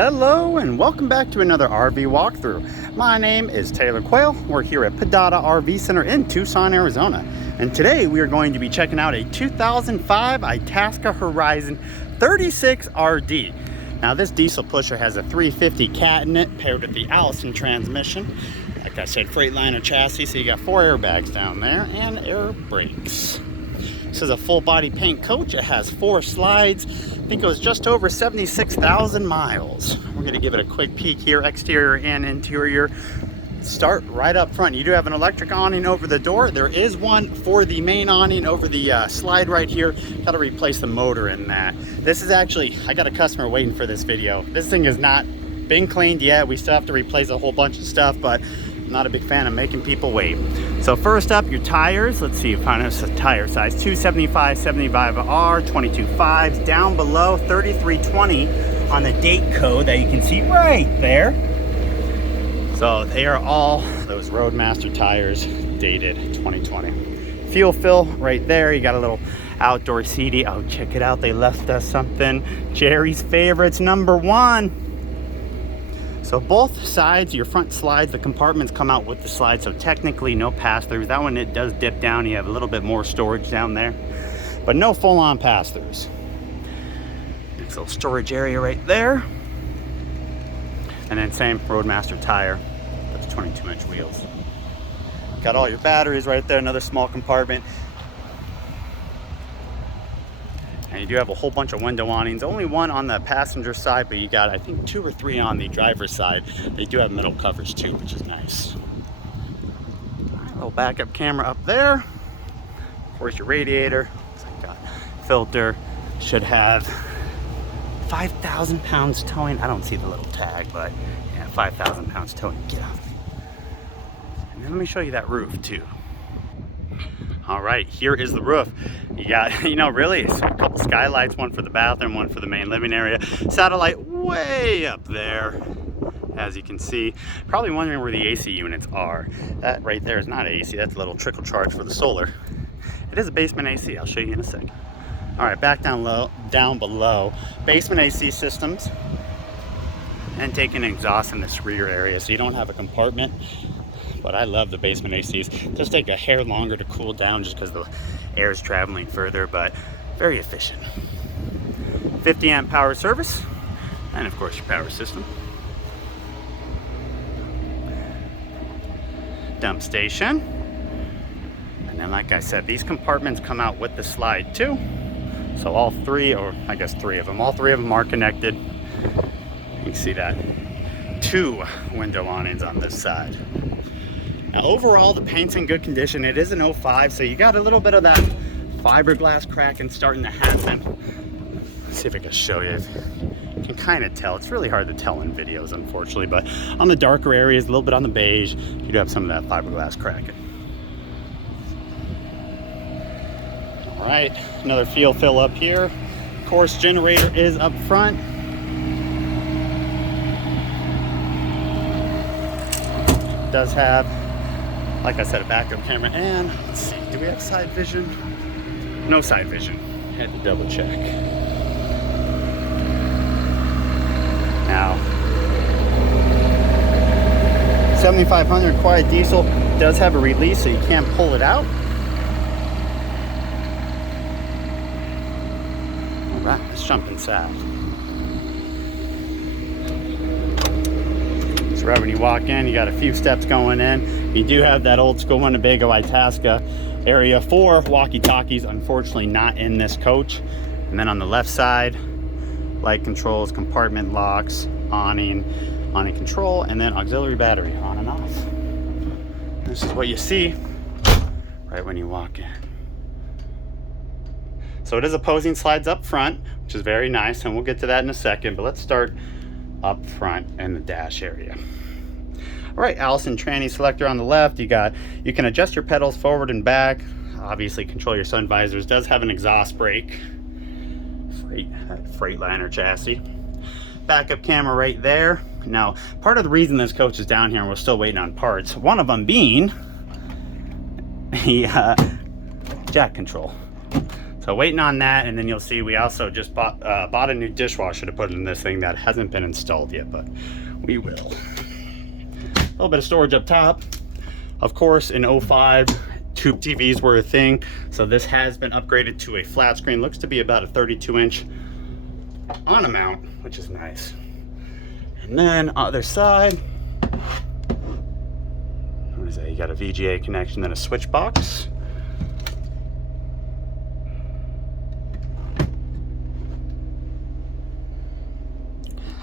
Hello and welcome back to another RV walkthrough. My name is Taylor Quayle. We're here at Padada RV Center in Tucson, Arizona. And today we are going to be checking out a 2005 Itasca Horizon 36 RD. Now this diesel pusher has a 350 cat in it paired with the Allison transmission. Like I said, Freightliner chassis, so you got 4 airbags down there and air brakes. This is a full body paint coach. It has 4 slides. I think it was just over 76,000 miles. We're gonna give it a quick peek here, exterior and interior. Start right up front. You do have an electric awning over the door. There is one for the main awning over the slide right here. Got to replace the motor in that. This is actually, I got a customer waiting for this video. This thing has not been cleaned yet. We still have to replace a whole bunch of stuff, but I'm not a big fan of making people wait. So first up, your tires. Let's see, find us a tire size. 275/75R, 22.5s. Down below, 3320 on the date code that you can see right there. So they are all those Roadmaster tires, dated 2020. Fuel fill right there. You got a little outdoor seating. Oh, check it out. They left us something. Jerry's favorites, #1. So both sides, your front slides, the compartments come out with the slide, so technically no pass-throughs. That one, it does dip down. You have a little bit more storage down there, but no full-on pass-throughs. Next little storage area right there. And then same Roadmaster tire, those 22-inch wheels. Got all your batteries right there, another small compartment. And you do have a whole bunch of window awnings. Only one on the passenger side, but you got, I think, 2 or 3 on the driver's side. They do have middle covers too, which is nice. All right, little backup camera up there. Of course, your radiator. Looks like got filter. Should have 5,000 pounds towing. I don't see the little tag, but yeah, 5,000 pounds towing. Get off. And then let me show you that roof too. All right, here is the roof. You got, really it's a couple skylights, one for the bathroom, one for the main living area. Satellite way up there, as you can see. Probably wondering where the AC units are. That right there is not AC, that's a little trickle charge for the solar. It is a basement AC, I'll show you in a second. All right, back down below, basement AC systems, and taking an exhaust in this rear area, so you don't have a compartment. But I love the basement ACs. It does take a hair longer to cool down just because the air is traveling further, but very efficient. 50 amp power service, and of course your power system. Dump station. And then like I said, these compartments come out with the slide too. So all 3, or I guess 3 of them, all 3 of them are connected. You can see that. 2 window awnings on this side. Now overall, the paint's in good condition. It is an 05, so you got a little bit of that fiberglass cracking starting to happen. Let's see if I can show you. You can kind of tell. It's really hard to tell in videos, unfortunately, but on the darker areas, a little bit on the beige, you do have some of that fiberglass cracking. All right, another fuel fill up here. Of course, generator is up front. Does have, like I said, a backup camera, and let's see, do we have side vision? No side vision. Had to double check. Now, 7500 quiet diesel does have a release, so you can't pull it out. All right, let's jump inside. So right when you walk in, you got a few steps going in. You do have that old school Winnebago Itasca area for walkie-talkies, unfortunately not in this coach. And then on the left side, light controls, compartment locks, awning control, and then auxiliary battery on and off. This is what you see right when you walk in. So it is opposing slides up front, which is very nice, and we'll get to that in a second, but let's start up front in the dash area. All right, Allison tranny selector on the left. You can adjust your pedals forward and back. Obviously control your sun visors. Does have an exhaust brake. Freightliner chassis. Backup camera right there. Now, part of the reason this coach is down here and we're still waiting on parts, one of them being the jack control. So So waiting on that, and then you'll see we also just bought a new dishwasher to put in this thing that hasn't been installed yet, but we will. A little bit of storage up top. Of course, in '05, tube TVs were a thing, so this has been upgraded to a flat screen. Looks to be about a 32-inch on a mount, which is nice. And then other side, what is that? You got a VGA connection and a switch box.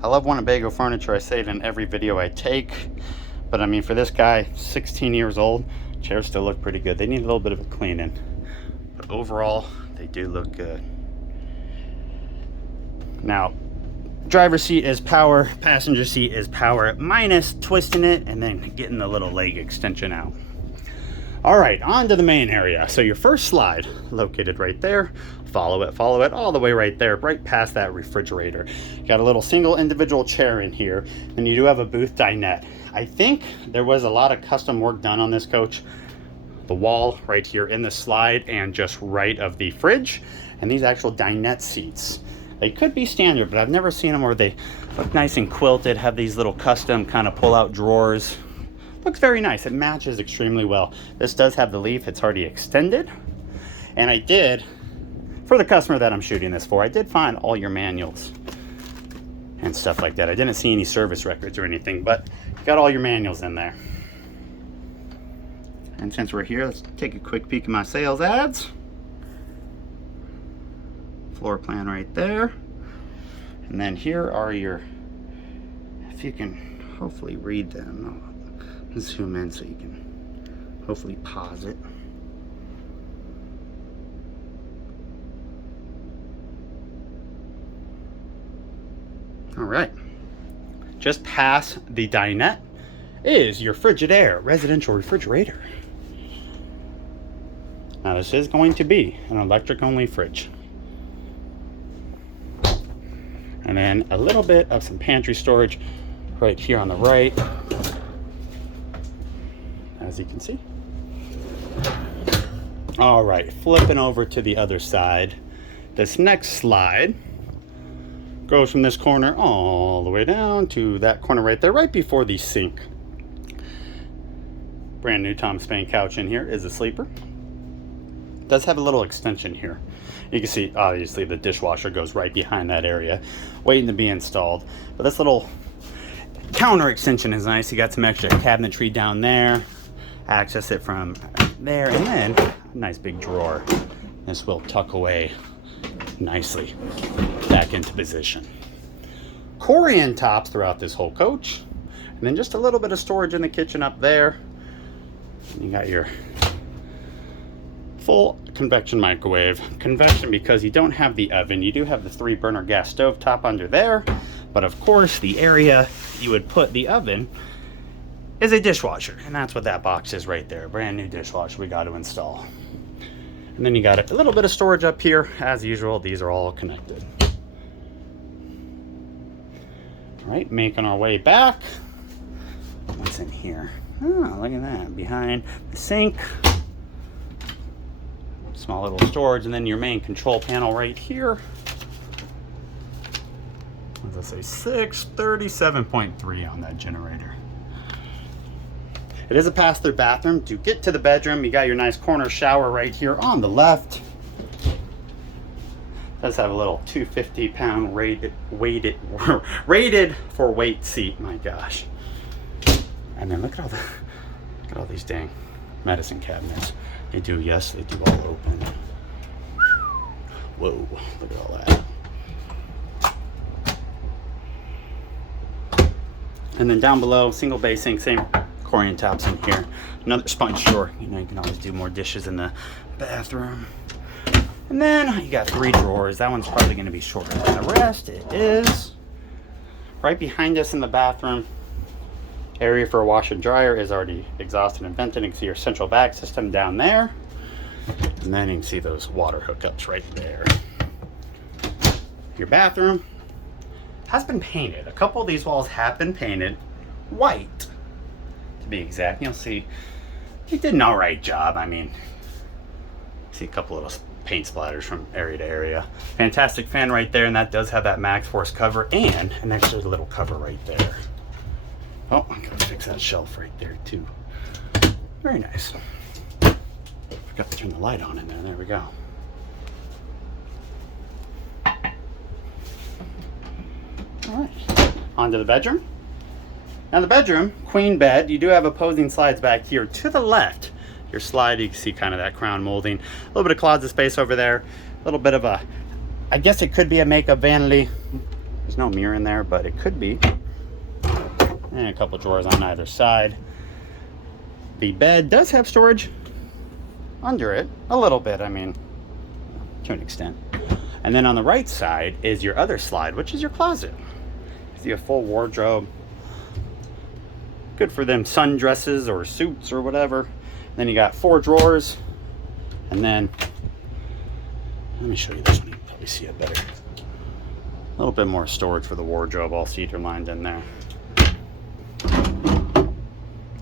I love Winnebago furniture. I say it in every video I take, but I mean, for this guy, 16 years old, chairs still look pretty good. They need a little bit of a cleaning, but overall, they do look good. Now, driver's seat is power, passenger seat is power, minus twisting it and then getting the little leg extension out. All right, on to the main area. So your first slide, located right there. Follow it all the way right there, right past that refrigerator. Got a little single individual chair in here, and you do have a booth dinette. I think there was a lot of custom work done on this coach. The wall right here in the slide and just right of the fridge, and these actual dinette seats. They could be standard, but I've never seen them where they look nice and quilted, have these little custom kind of pull-out drawers. Looks very nice. It matches extremely well. This does have the leaf. It's already extended. And I did, for the customer that I'm shooting this for, I did find all your manuals and stuff like that. I didn't see any service records or anything, but you got all your manuals in there. And since we're here, let's take a quick peek at my sales ads. Floor plan right there. And then here are your, if you can hopefully read them, I'll zoom in so you can hopefully pause it. All right, just past the dinette is your Frigidaire residential refrigerator. Now this is going to be an electric only fridge. And then a little bit of some pantry storage right here on the right, as you can see. All right, flipping over to the other side. This next slide goes from this corner all the way down to that corner right there, right before the sink. Brand new Tom Spain couch in here is a sleeper. Does have a little extension here. You can see, obviously, the dishwasher goes right behind that area, waiting to be installed. But this little counter extension is nice. You got some extra cabinetry down there. Access it from there, and then a nice big drawer. This will tuck away nicely back into position. Corian tops throughout this whole coach. And then just a little bit of storage in the kitchen up there. And you got your full convection microwave. Convection because you don't have the oven. You do have the 3-burner gas stove top under there, but of course the area you would put the oven is a dishwasher, and that's what that box is right there. Brand new dishwasher we got to install. And then you got a little bit of storage up here. As usual, these are all connected. All right, making our way back. What's in here? Oh, look at that, behind the sink. Small little storage, and then your main control panel right here. What does that say? 637.3 on that generator. It is a pass-through bathroom. To get to the bedroom, you got your nice corner shower right here on the left. Does have a little 250-pound rated for weight seat. My gosh. And then look at all these dang medicine cabinets. They do, yes, they do all open. Whoa, look at all that. And then down below, single bay sink, same Corian tops in here. Another sponge drawer. You know, you can always do more dishes in the bathroom. And then you got 3 drawers. That one's probably going to be shorter than the rest. It is. Right behind us in the bathroom, area for a washer and dryer is already exhausted and vented. You can see your central vac system down there. And then you can see those water hookups right there. Your bathroom has been painted. A couple of these walls have been painted white, to be exact. You'll see he did an all right job. I mean, see a couple little paint splatters from area to area. Fantastic fan right there, and that does have that max force cover and an extra little cover right there. Oh, I gotta fix that shelf right there too. Very nice. Forgot to turn the light on in there. There we go. All right, on to the bedroom. Now the bedroom, queen bed, you do have opposing slides back here to the left. Your slide, you can see kind of that crown molding. A little bit of closet space over there. A little bit of a, I guess it could be a makeup vanity. There's no mirror in there, but it could be. And a couple drawers on either side. The bed does have storage under it, a little bit, I mean, to an extent. And then on the right side is your other slide, which is your closet. You see a full wardrobe. Good for them sundresses or suits or whatever. Then you got 4 drawers. And then, let me show you this one, you can probably see it better. A little bit more storage for the wardrobe, all cedar lined in there.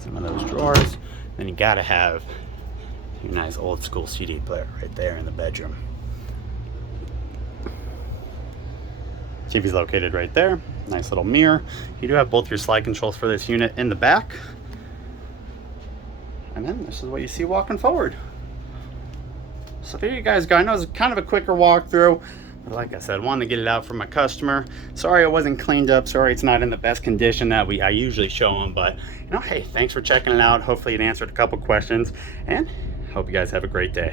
Some of those drawers. Then you gotta have your nice old school CD player right there in the bedroom. TV's located right there. Nice little mirror. You do have both your slide controls for this unit in the back. And then this is what you see walking forward. So there you guys go. I know it's kind of a quicker walkthrough, but like I said, wanted to get it out for my customer. Sorry it wasn't cleaned up. Sorry it's not in the best condition that I usually show them. But you know, hey, thanks for checking it out. Hopefully it answered a couple questions, and hope you guys have a great day.